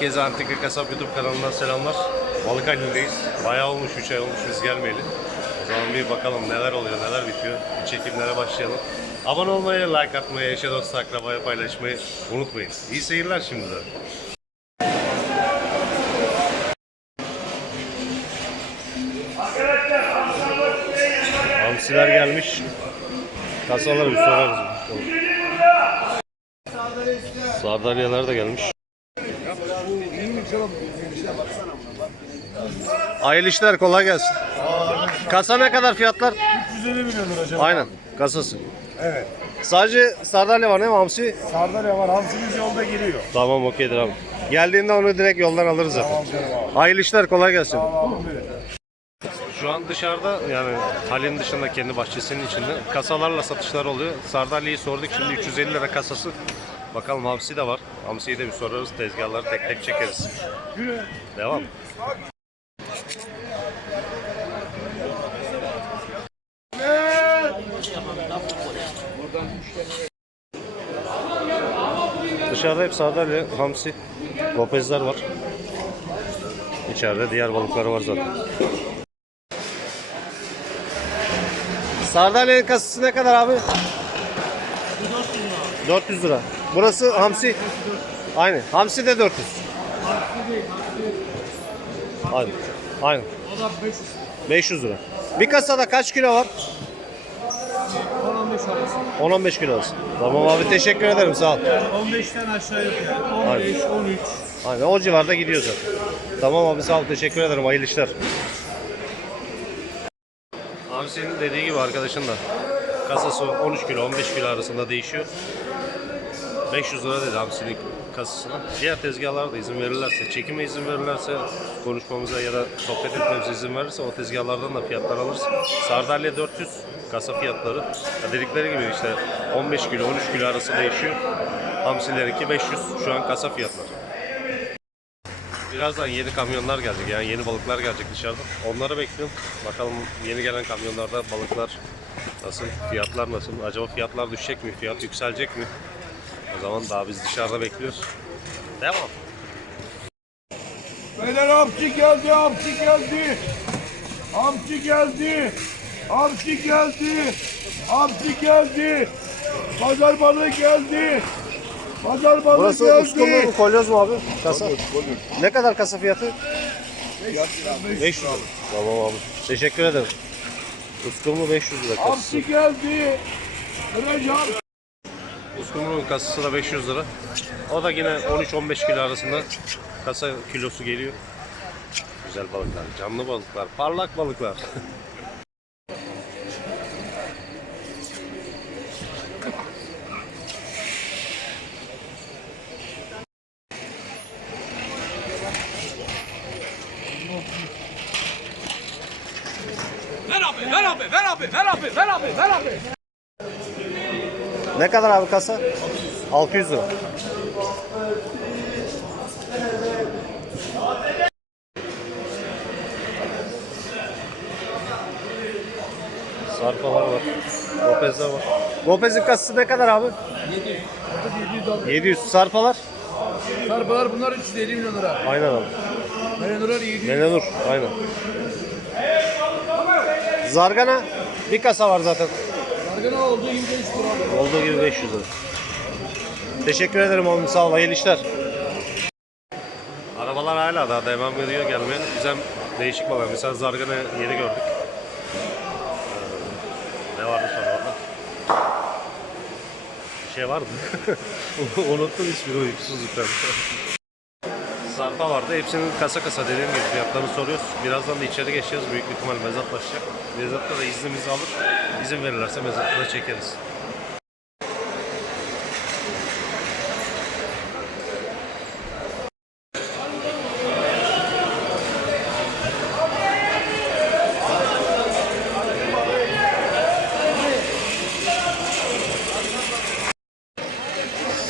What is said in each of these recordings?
Herkese Antika Kasap YouTube kanalından selamlar. Balık halindeyiz. Bayağı olmuş 3 ay olmuş biz gelmeyeli. O zaman bir bakalım neler oluyor, neler bitiyor. Bir çekimlere başlayalım. Abone olmayı, like atmayı, eşe dost akrabaya paylaşmayı unutmayın. İyi seyirler şimdiden. Hamsiler gelmiş. Kasaları bir sorarız. Sardalyalar da gelmiş. Hayırlı işler kolay gelsin. Kasa ne kadar fiyatlar? 150 milyon lira canım. Aynen kasası. Evet. Sadece sardalya var değil mi hamsi? Sardalya var. Hamsimiz yolda geliyor. Tamam okeydir abi. Geldiğinde onu direkt yoldan alırız zaten. Tamam canım abi. Hayırlı işler kolay gelsin. Tamam abi benim. Şu an dışarıda yani halin dışında kendi bahçesinin içinde kasalarla satışlar oluyor. Sardalya'yı sorduk şimdi 350 lira kasası. Bakalım hamsi de var. Hamsiyi de bir sorarız. Tezgahları tek tek çekeriz. Devam. Dışarıda hep sardalya, hamsi, lopezler var. İçeride diğer balıkları var zaten. Sardalyanın kasası ne kadar abi? 400 lira. Burası hamsi. Aynı. Hamsi de 400. Aynen. Aynen. 500 lira. Bir kasada kaç kilo var? 10-15 kilo arası. Tamam abi teşekkür ederim sağ ol. 15'ten aşağı yok yani. 15, 13. Aynen o civarda gidiyor zaten. Tamam abi sağ ol teşekkür ederim hayırlı işler. Abi senin dediği gibi arkadaşın da kasası 13 kilo 15 kilo arasında değişiyor. 500 lira dedi hamsinin kasasına. Diğer tezgahlar da izin verirlerse, çekime izin verirlerse, konuşmamıza ya da sohbet etmemize izin verirse o tezgahlardan da fiyatlar alırız. Sardalya 400 kasa fiyatları. Ya dedikleri gibi işte 15 kilo 13 kilo arası değişiyor. Hamsilerinki 500 şu an kasa fiyatları. Birazdan yeni kamyonlar gelecek yani yeni balıklar gelecek dışarıdan. Onları bekliyorum. Bakalım yeni gelen kamyonlarda balıklar nasıl, fiyatlar nasıl? Acaba fiyatlar düşecek mi, fiyat yükselecek mi? O zaman daha biz dışarıda bekliyoruz. Devam. Beyler hamsi geldi, hamsi geldi. Hamsi geldi. Hamsi geldi. Hamsi geldi. Pazar balığı geldi. Pazar balığı Burası geldi. uskumru mu, kolyoz mu abi? Kasa. Ne kadar kasa fiyatı? 500 lira. Tamam abi. Teşekkür ederim. Uskumru 500 lira kasası. Hamsi geldi. Recep. Uskumru'nun kasası da 500 lira. O da yine 13-15 kilo arasında kasa kilosu geliyor. Güzel balıklar, canlı balıklar, parlak balıklar. Ver abi, ver abi, ver abi, ver abi, ver abi, ver abi. Ne kadar abi kasa? 600 lira. Sarpalar var. Lopezler var. Lopez'in kasası ne kadar abi? 700. 700. Sarpalar? Sarpalar bunlar 350 milyon lira. Aynen abi. Merenurlar 700. Menenur. Aynen. Zargana bir kasa var zaten. Olduğu 25 lira. Olduğu gibi 500 lira. Teşekkür ederim oğlum sağ ol hayırlı işler. Arabalar hala daha devam ediyor gelmeye. Güzel değişik balık. Mesela zargana yeni gördük. Ee, ne vardı sonra orada? Bir şey vardı. Unuttum ismini uykusuzluktan. Sarpa vardı. Hepsinin kasa kasa dediğim gibi fiyatlarını soruyoruz. Birazdan da içeri geçeceğiz. Büyük bir ihtimal mezat başlayacak. Mezatta da iznimizi alır. İzin verirlerse mezatta da çekeriz.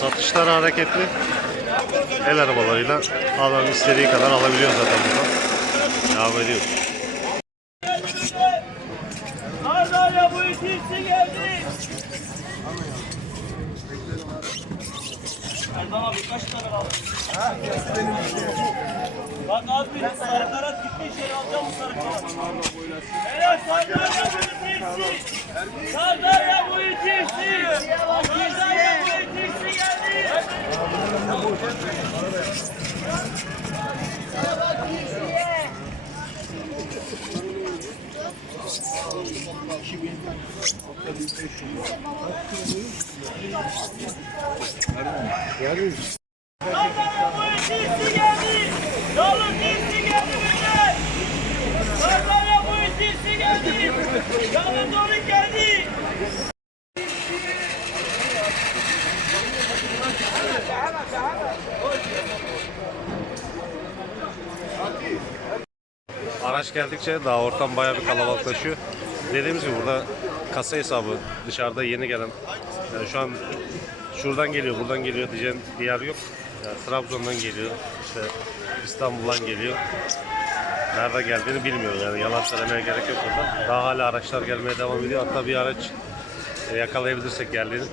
Satışlar hareketli el arabalarıyla adam istediği kadar alabiliyor zaten buradan. Devam ediyoruz. Arda'ya bu kaç tane kaldı? Şey. Bak az bir sarı karat gitti alacağım bu sarı karat. Helal Sardar ya bu ikincisi. Sardar ya bu ikincisi. Sardar ya Sardalya bu yetişti geldi. Yolun yetişti geldi beyler. Sardalya bu yetişti geldi. Yolun doğru geldi. Araç geldikçe daha ortam bayağı bir kalabalıklaşıyor. Dediğimiz gibi burada kasa hesabı dışarıda yeni gelen yani şu an şuradan geliyor buradan geliyor diyeceğin bir yer yok. Yani Trabzon'dan geliyor işte İstanbul'dan geliyor. Nerede geldiğini bilmiyorum yani yalan söylemeye gerek yok burada. Daha hala araçlar gelmeye devam ediyor. Hatta bir araç yakalayabilirsek geldiğini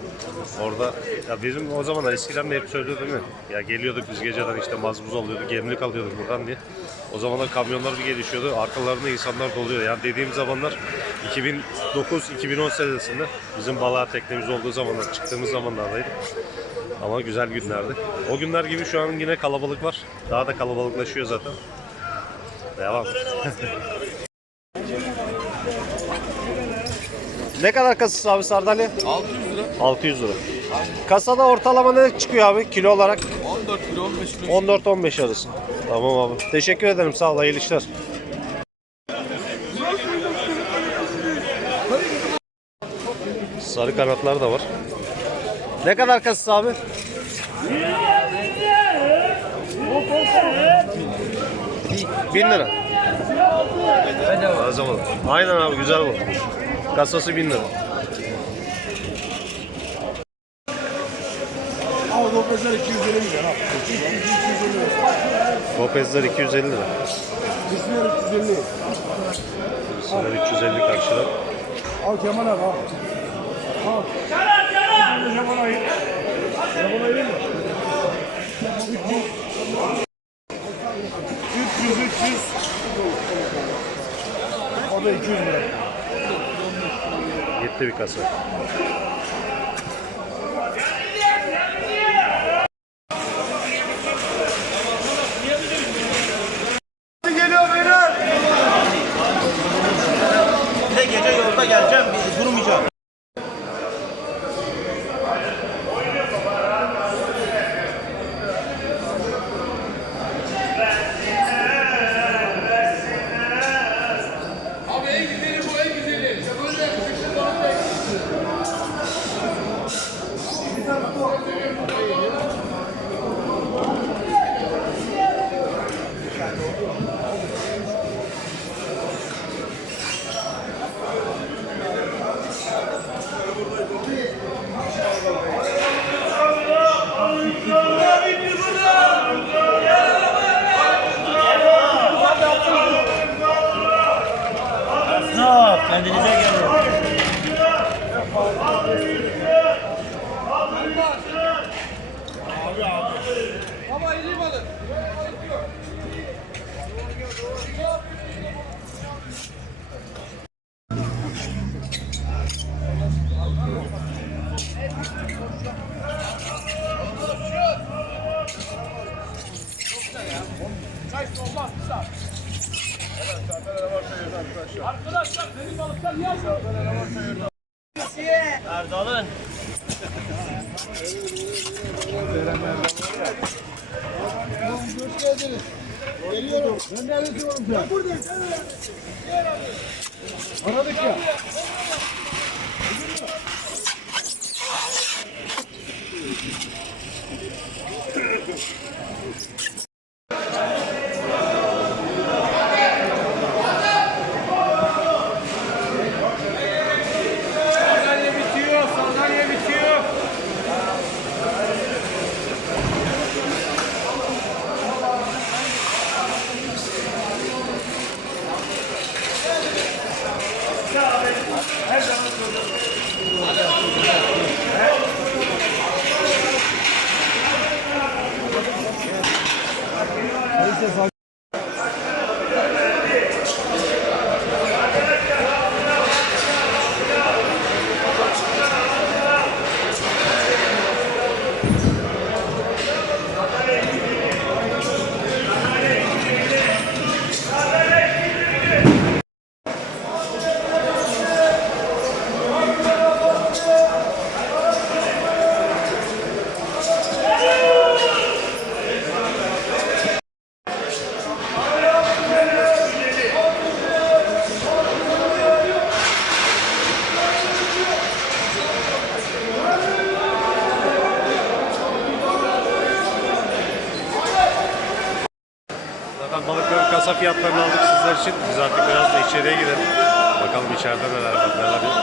orada ya bizim o zaman eskiden de hep söylüyordu değil mi? Ya geliyorduk biz geceden işte mazbuz alıyorduk, gemlik alıyorduk buradan diye. O zamanlar kamyonlar bir gelişiyordu. Arkalarında insanlar doluyor. Yani dediğim zamanlar 2009-2010 senesinde bizim balığa teknemiz olduğu zamanlar, çıktığımız zamanlardaydı. Ama güzel günlerdi. O günler gibi şu an yine kalabalık var. Daha da kalabalıklaşıyor zaten. Devam. ne kadar kasası abi sardalya? 600 lira. 600 lira. Kasada ortalama ne çıkıyor abi kilo olarak? 14 kilo 15 kilo. 14-15 arası. Tamam abi. Teşekkür ederim. Sağ ol. Hayırlı işler. Sarı kanatlar da var. Ne kadar kasası abi? Bin lira. Balık. Aynen abi güzel bu. Kasası bin lira. Ama dokuzlar 250 milyon ha. Kopezler 250 lira. Kısmıyor 350. Sınır 350 karşılar. Al Kemal abi al. Al. Kemal ayı. Kemal ayı mı? 300 300. O da 200 lira. Gitti bir Arkadaşlar benim balıklar yazın. Erdal'ın. Geliyorum. Ben neredesin oğlum sen? Buradayım. Aradık ya. Kasa fiyatlarını aldık sizler için. Biz artık biraz da içeriye gidelim. Bakalım içeride neler var, neler yok.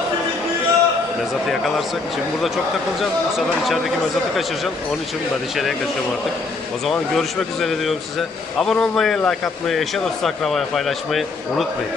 Mezatı yakalarsak. Şimdi burada çok takılacağım. Bu sefer içerideki mezatı kaçıracağım. Onun için ben içeriye kaçıyorum artık. O zaman görüşmek üzere diyorum size. Abone olmayı, like atmayı, eşe dostu akrabaya paylaşmayı unutmayın.